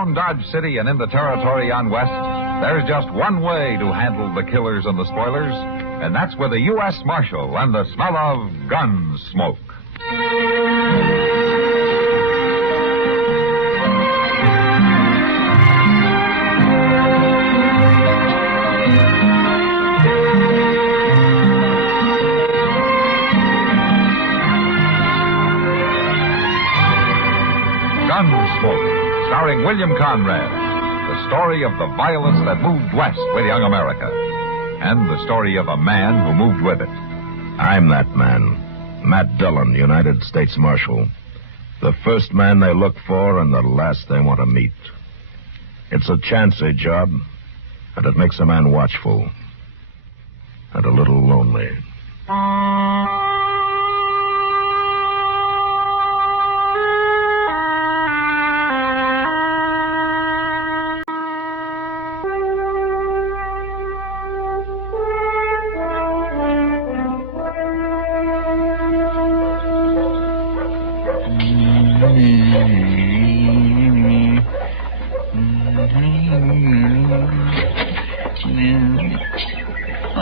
around Dodge City and in the territory on West, there's just one way to handle the killers and the spoilers, and that's with a U.S. Marshal and the smell of Gunsmoke. Gunsmoke, starring William Conrad. The story of the violence that moved west with young America. And the story of a man who moved with it. I'm that man. Matt Dillon, United States Marshal. The first man they look for and the last they want to meet. It's a chancy job, and it makes a man watchful. And a little lonely.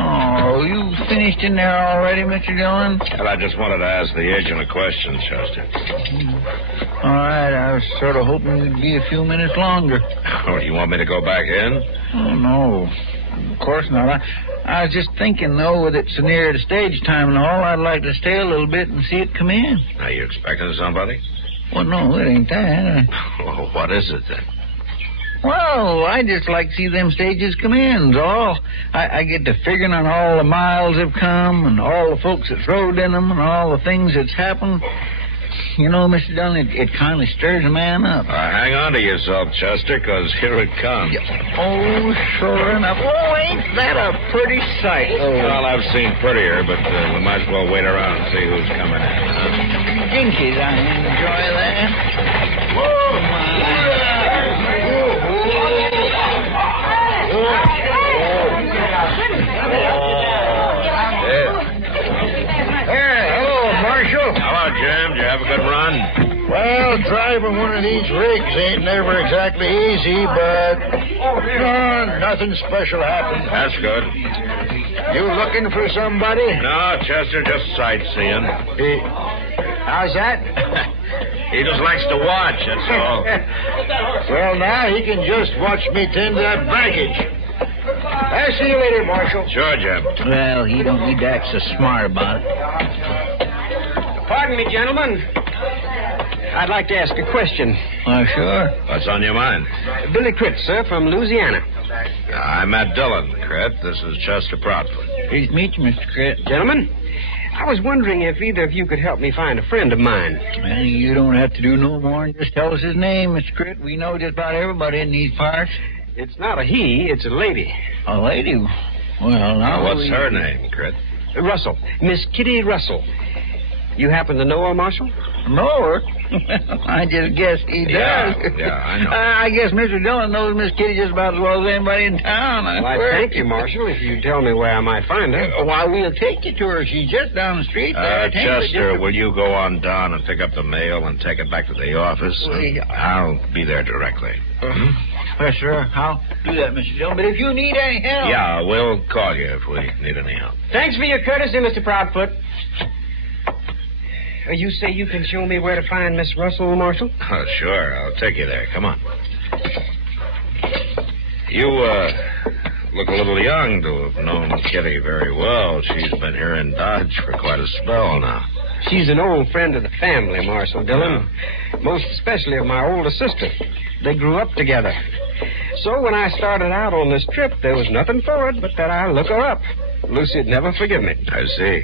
Oh, you finished in there already, Mr. Dillon? Well, I just wanted to ask the agent a question, Chester. All right, I was sort of hoping you'd be a few minutes longer. Oh, do you want me to go back in? Oh, no. Of course not. I was just thinking, though, with it so near to stage time and all, I'd like to stay a little bit and see it come in. Are you expecting somebody? Well, no, it ain't that. Well, what is it, then? Well, I just like to see them stages come in, all. I get to figuring on all the miles they've come and all the folks that's rode in them and all the things that's happened. You know, Mr. Dillon, it kind of stirs a man up. Hang on to yourself, Chester, because here it comes. Oh, sure enough. Oh, ain't that a pretty sight? Oh. Well, I've seen prettier, but we might as well wait around and see who's coming in, huh? Jinkies, I enjoy that. Whoa, my. Hello, Jim. Did you have a good run? Well, driving one of these rigs ain't never exactly easy, but nothing special happened. That's good. You looking for somebody? No, Chester, just sightseeing. How's that? He just likes to watch, that's all. Well, now he can just watch me tend to that baggage. I'll see you later, Marshal. Sure, Jim. Well, he don't need to act so smart about it. Pardon me, gentlemen. I'd like to ask a question. Oh, sure. What's on your mind? Billy Critt, sir, from Louisiana. I'm Matt Dillon, Critt. This is Chester Proudfoot. Pleased to meet you, Mr. Critt. Gentlemen, I was wondering if either of you could help me find a friend of mine. Well, you don't have to do no more than just tell us his name, Mr. Critt. We know just about everybody in these parts. It's not a he, it's a lady. A lady? Well, now... What's her name, Critt? Russell. Miss Kitty Russell. You happen to know her, Marshal? Know her? I just guess he does. Yeah, I know. I guess Mr. Dillon knows Miss Kitty just about as well as anybody in town. Well, I thank you, Marshal, if you tell me where I might find her. Why, we'll take you to her. She's just down the street there. Chester, will you go on down and pick up the mail and take it back to the office? Well, yeah. I'll be there directly. Well, sure. I'll do that, Mr. Dillon. But if you need any help... Yeah, we'll call you if we need any help. Thanks for your courtesy, Mr. Proudfoot. You say you can show me where to find Miss Russell, Marshal? Oh, sure. I'll take you there. Come on. You, look a little young to have known Kitty very well. She's been here in Dodge for quite a spell now. She's an old friend of the family, Marshal Dillon. Yeah. Most especially of my older sister. They grew up together. So when I started out on this trip, there was nothing for it but that I look her up. Lucy'd never forgive me. I see.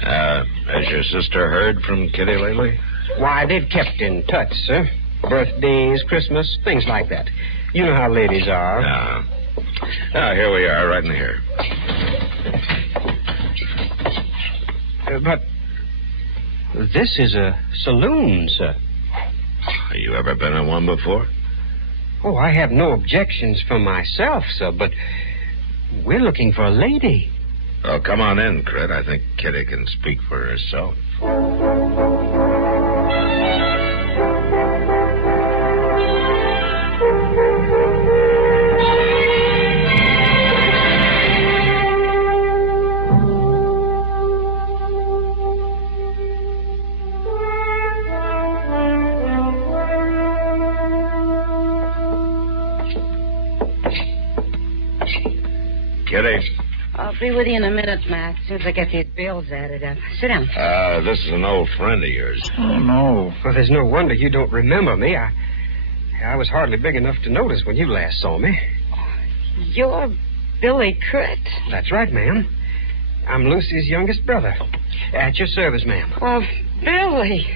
Has your sister heard from Kitty lately? Why, they've kept in touch, sir. Birthdays, Christmas, things like that. You know how ladies are. Here we are, right in here. But this is a saloon, sir. Have you ever been in one before? Oh, I have no objections for myself, sir, but we're looking for a lady. Oh, come on in, Critt. I think Kitty can speak for herself. Kitty. I'll be with you in a minute, Matt, as soon as I get these bills added up. Sit down. This is an old friend of yours. Oh, no. Well, there's no wonder you don't remember me. I was hardly big enough to notice when you last saw me. You're Billy Critt. That's right, ma'am. I'm Lucy's youngest brother. At your service, ma'am. Oh, Billy.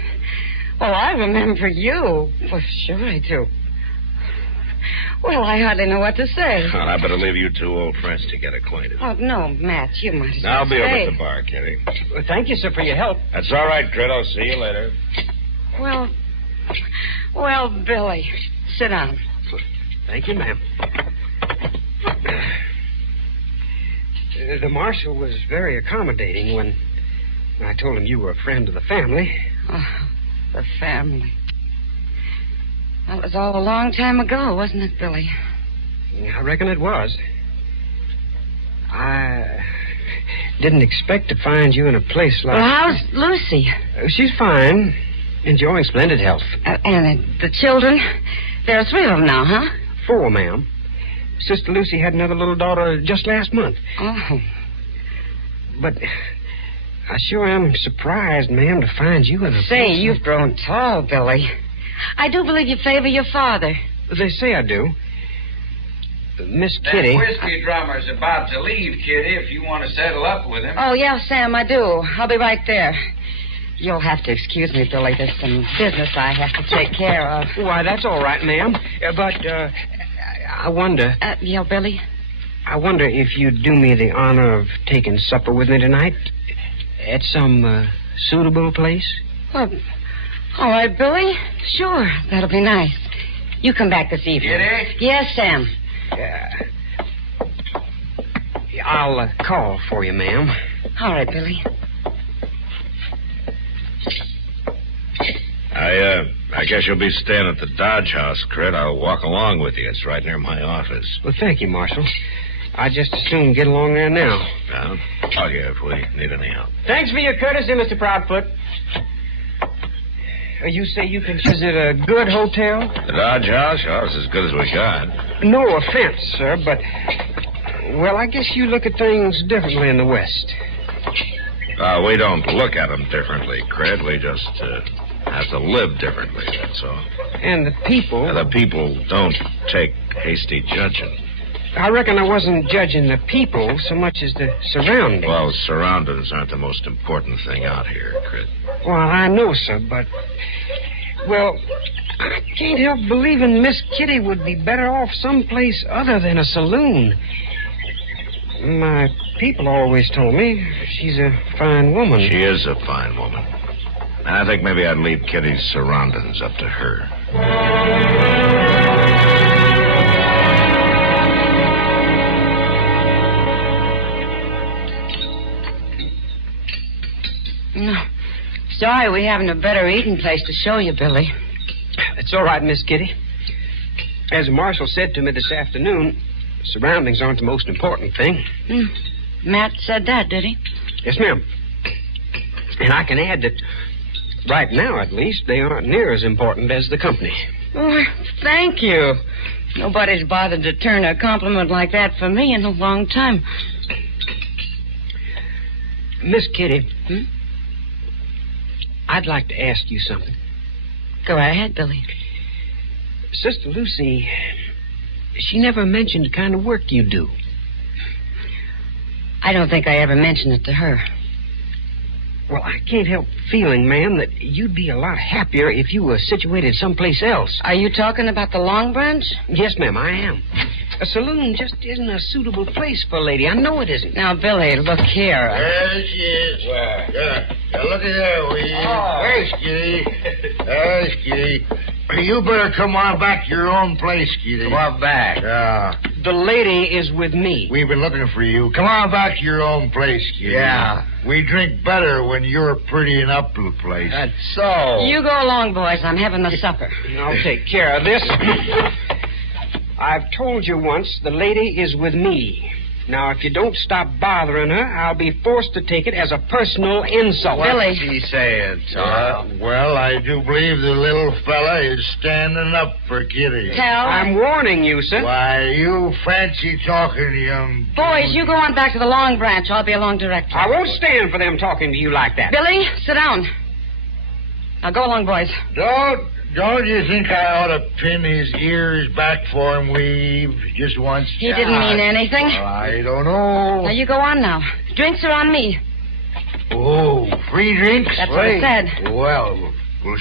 Well, I remember you. Well, sure I do. Well, I hardly know what to say. Well, I better leave you two old friends to get acquainted. Oh, no, Matt, you might as well I'll be over stay. at the bar, Kitty. Well, thank you, sir, for your help. That's all right, Critt. I'll see you later. Well, Billy, sit down. Thank you, ma'am. The marshal was very accommodating when I told him you were a friend of the family. Oh, the family. That was all a long time ago, wasn't it, Billy? I reckon it was. I didn't expect to find you in a place like... Well, how's Lucy? She's fine. Enjoying splendid health. And the children? There are 3 of them now, huh? 4, ma'am. Sister Lucy had another little daughter just last month. Oh. But I sure am surprised, ma'am, to find you in a... Say, place you've grown tall, Billy. I do believe you favor your father. They say I do. Miss Kitty... That whiskey drummer's about to leave, Kitty, if you want to settle up with him. Oh, yeah, Sam, I do. I'll be right there. You'll have to excuse me, Billy. There's some business I have to take care of. Why, that's all right, ma'am. But, I wonder... Yeah, Billy? I wonder if you'd do me the honor of taking supper with me tonight at some suitable place? Well, all right, Billy. Sure, that'll be nice. You come back this evening. Kitty? Yes, Sam. I'll call for you, ma'am. All right, Billy. I guess you'll be staying at the Dodge House, Critt. I'll walk along with you. It's right near my office. Well, thank you, Marshal. I'd just as soon get along there now. I'll call you if we need any help. Thanks for your courtesy, Mr. Proudfoot. You say you consider it a good hotel? The Dodge House? Oh, it's as good as we got. No offense, sir, but... Well, I guess you look at things differently in the West. We don't look at them differently, Critt. We just have to live differently, that's all. And the people... The people don't take hasty judging. I reckon I wasn't judging the people so much as the surroundings. Well, surroundings aren't the most important thing out here, Critt. Well, I know, sir, but... Well, I can't help believing Miss Kitty would be better off someplace other than a saloon. My people always told me she's a fine woman. She is a fine woman. And I think maybe I'd leave Kitty's surroundings up to her. No. Sorry we haven't a better eating place to show you, Billy. It's all right, Miss Kitty. As the marshal said to me this afternoon, surroundings aren't the most important thing. Matt said that, did he? Yes, ma'am. And I can add that right now, at least, they aren't near as important as the company. Oh, thank you. Nobody's bothered to turn a compliment like that for me in a long time. Miss Kitty, I'd like to ask you something. Go right ahead, Billy. Sister Lucy, she never mentioned the kind of work you do. I don't think I ever mentioned it to her. Well, I can't help feeling, ma'am, that you'd be a lot happier if you were situated someplace else. Are you talking about the Long Branch? Yes, ma'am, I am. A saloon just isn't a suitable place for a lady. I know it isn't. Now, Billy, look here. There she is. Yeah, look at there, will you? There's Kitty. There's Kitty. You better come on back to your own place, Kitty. Come on back. Yeah. The lady is with me. We've been looking for you. Come on back to your own place, Kitty. Yeah. We drink better when you're pretty and up to the place. That's so. You go along, boys. I'm having the supper. I'll take care of this. I've told you once, the lady is with me. Now, if you don't stop bothering her, I'll be forced to take it as a personal insult. Billy. He said, well, I do believe the little fella is standing up for Kitty. Tell. I'm warning you, sir. Why, you fancy talking, young... Boys, you go on back to the Long Branch. I'll be along directly. I won't stand for them talking to you like that. Billy, sit down. Now go along, boys. Don't you think I ought to pin his ears back for him, Weave, just once? He didn't mean anything. Well, I don't know. Now you go on now. Drinks are on me. Oh, free drinks? That's what I said. Well,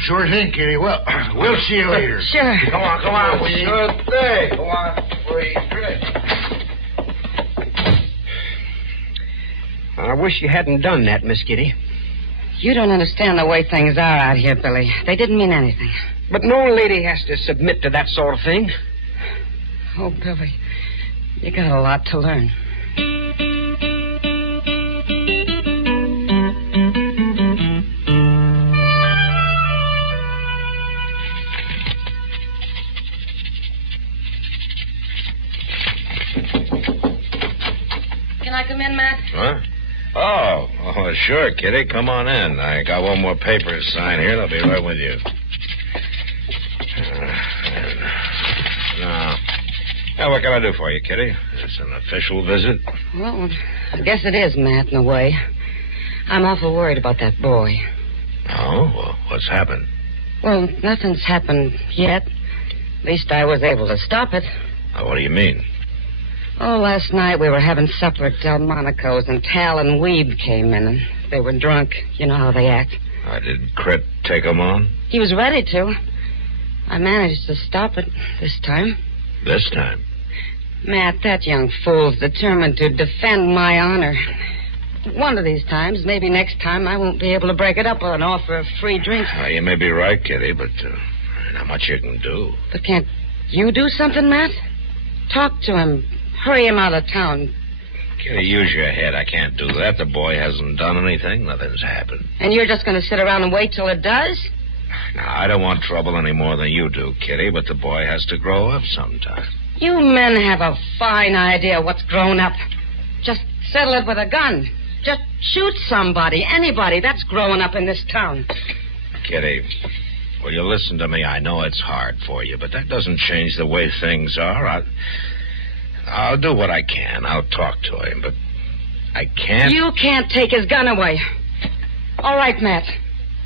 sure thing, Kitty. Well, we'll see you later. Sure. Come on, Weave. Sure thing. Go on, free drink. I wish you hadn't done that, Miss Kitty. You don't understand the way things are out here, Billy. They didn't mean anything. But no lady has to submit to that sort of thing. Oh, Billy, you got a lot to learn. Can I come in, Matt? Huh? Oh, sure, Kitty. Come on in. I got one more paper to sign here. I'll be right with you. Now, what can I do for you, Kitty? It's an official visit? Well, I guess it is, Matt, in a way. I'm awful worried about that boy. Oh? Well, what's happened? Well, nothing's happened yet. At least I was able to stop it. What do you mean? Oh, last night we were having supper at Delmonico's, and Tal and Weeb came in, and they were drunk. You know how they act. Did Crit take him on? He was ready to. I managed to stop it this time. This time? Matt, that young fool's determined to defend my honor. One of these times, maybe next time, I won't be able to break it up with an offer of free drinks. You may be right, Kitty, but not much you can do. But can't you do something, Matt? Talk to him. Hurry him out of town. Kitty, use your head. I can't do that. The boy hasn't done anything. Nothing's happened. And you're just going to sit around and wait till it does? Now, I don't want trouble any more than you do, Kitty, but the boy has to grow up sometime. You men have a fine idea what's grown up. Just settle it with a gun. Just shoot somebody, anybody. That's growing up in this town. Kitty, will you listen to me? I know it's hard for you, but that doesn't change the way things are. I'll do what I can. I'll talk to him, but I can't... You can't take his gun away. All right, Matt.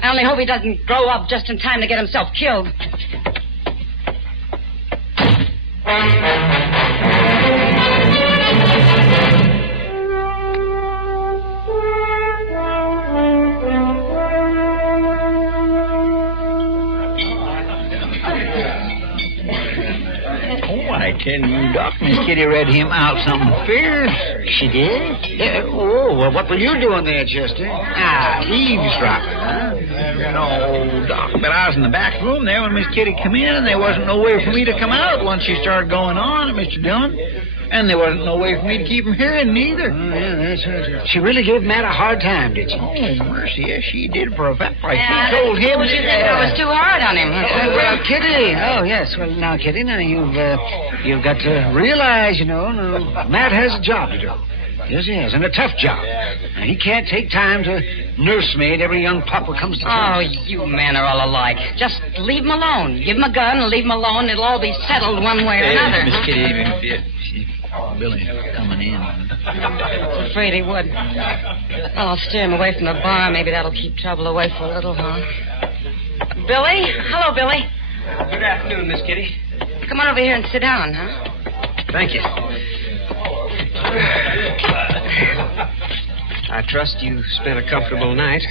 I only hope he doesn't grow up just in time to get himself killed. I tell you, Doc, Miss Kitty read him out something fierce. She did? Yeah, well, what were you doing there, Chester? Eavesdropping, huh? No, Doc, but I was in the back room there when Miss Kitty come in, and there wasn't no way for me to come out once she started going on, Mr. Dillon. And there wasn't no way for me to keep him hearing, neither. Oh, yeah, that's right. She really gave Matt a hard time, did she? Oh, mercy, yes, she did for a fact. Like she told him... She said I was too hard on him. Well, Kitty. Oh, yes. Well, now, Kitty, now you've got to realize, now, Matt has a job to do. Yes, he has, and a tough job. Now, he can't take time to nursemaid every young pup who comes to town. Oh, you men are all alike. Just leave him alone. Give him a gun and leave him alone. It'll all be settled one way or another. Miss Kitty, Billy coming in. I was afraid he would. Well, I'll steer him away from the bar. Maybe that'll keep trouble away for a little while. Billy? Hello, Billy. Good afternoon, Miss Kitty. Come on over here and sit down, huh? Thank you. I trust you spent a comfortable night.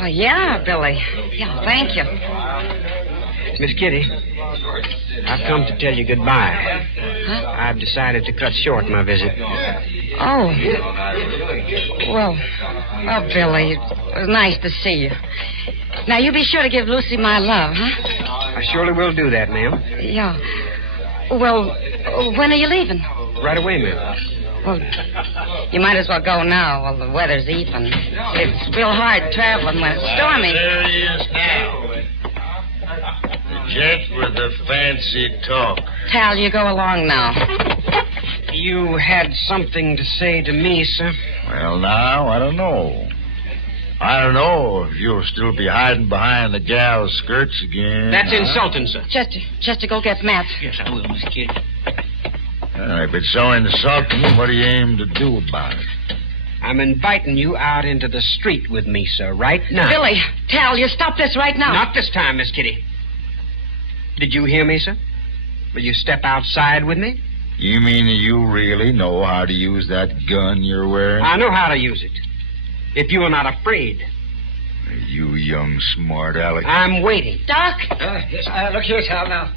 Oh, yeah, Billy. Yeah, thank you. Miss Kitty, I've come to tell you goodbye. Huh? I've decided to cut short my visit. Oh. Well, Billy, it was nice to see you. Now, you be sure to give Lucy my love, huh? I surely will do that, ma'am. Yeah. Well, when are you leaving? Right away, ma'am. Well, you might as well go now while the weather's even. It's real hard traveling when it's stormy. There he is now. The gent with the fancy talk. Tal, you go along now. You had something to say to me, sir? Well, now, I don't know. I don't know if you'll still be hiding behind the gal's skirts again. That's insulting, sir. Chester, go get Matt. Yes, I will, Miss Kitty. If it's so insulting, what do you aim to do about it? I'm inviting you out into the street with me, sir, right now. Billy, Tal, you stop this right now. Not this time, Miss Kitty. Did you hear me, sir? Will you step outside with me? You mean you really know how to use that gun you're wearing? I know how to use it. If you are not afraid. You young smart aleck. I'm waiting. Doc? Yes, look here, Tal, now.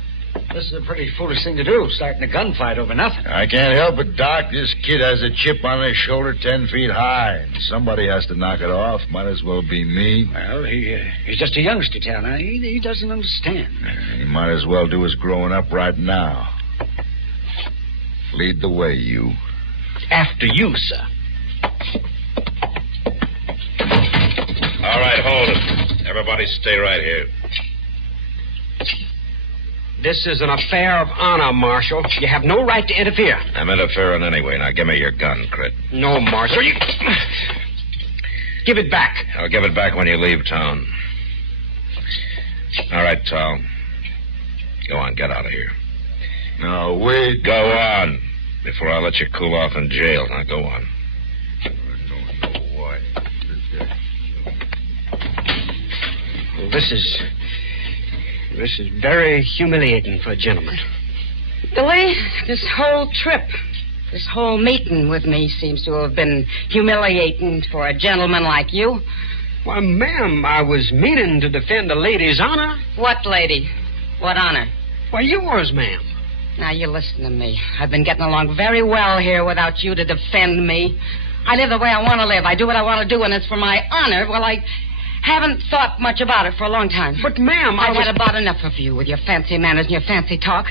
This is a pretty foolish thing to do, starting a gunfight over nothing. I can't help it, Doc. This kid has a chip on his shoulder 10 feet high. And somebody has to knock it off. Might as well be me. Well, he's just a youngster, Tal. Now, he doesn't understand. He might as well do his growing up right now. Lead the way, you. After you, sir. All right, hold it. Everybody stay right here. This is an affair of honor, Marshal. You have no right to interfere. I'm interfering anyway. Now, give me your gun, Crit. No, Marshal. You... Give it back. I'll give it back when you leave town. All right, Tal. Go on, get out of here. Now, wait. Go on, before I let you cool off in jail. Now, go on. I don't know why. Well, this is very humiliating for a gentleman. Billy, this whole trip, this whole meeting with me seems to have been humiliating for a gentleman like you. Why, ma'am, I was meaning to defend a lady's honor. What lady? What honor? Why, yours, ma'am. Now, you listen to me. I've been getting along very well here without you to defend me. I live the way I want to live. I do what I want to do, and it's for my honor. Well, I haven't thought much about it for a long time. But, ma'am, I've had about enough of you with your fancy manners and your fancy talk.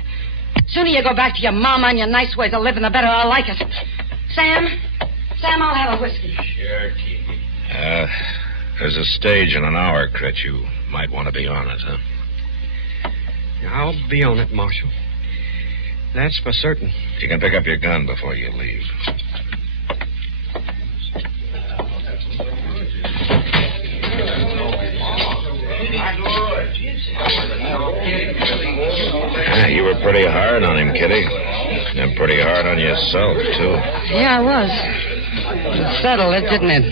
Sooner you go back to your mama and your nice ways of living, the better I'll like it. Sam, I'll have a whiskey. Sure, Kitty. There's a stage in an hour, Crit. You might want to be on it, huh? I'll be on it, Marshal. That's for certain. You can pick up your gun before you leave. You were pretty hard on him, Kitty. And pretty hard on yourself, too. Yeah, I was. It settled it, didn't it?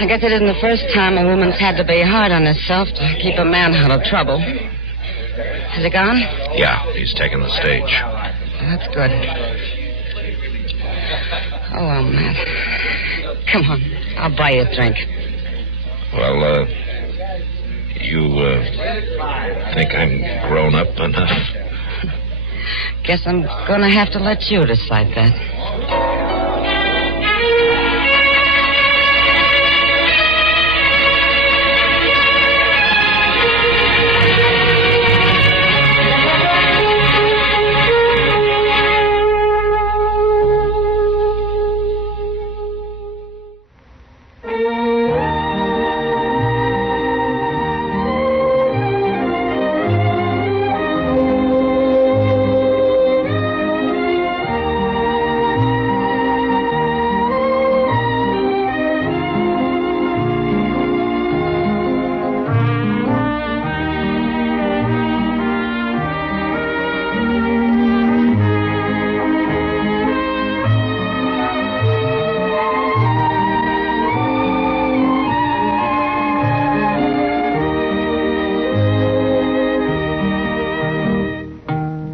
I guess it isn't the first time a woman's had to be hard on herself to keep a man out of trouble. Has he gone? Yeah, he's taking the stage. That's good. Oh, well, Matt. Come on. I'll buy you a drink. Well, you think I'm grown up enough? Guess I'm going to have to let you decide that.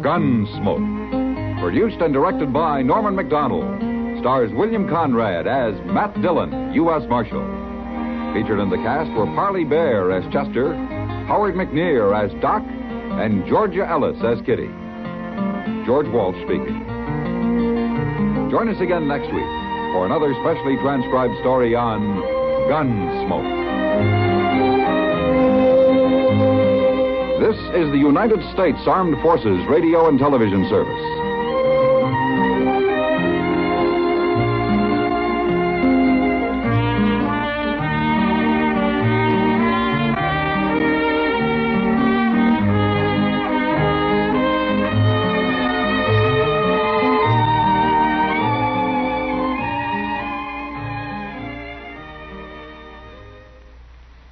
Gunsmoke, produced and directed by Norman McDonald, stars William Conrad as Matt Dillon, U.S. Marshal. Featured in the cast were Parley Bear as Chester, Howard McNear as Doc, and Georgia Ellis as Kitty. George Walsh speaking. Join us again next week for another specially transcribed story on Gunsmoke. This is the United States Armed Forces Radio and Television Service.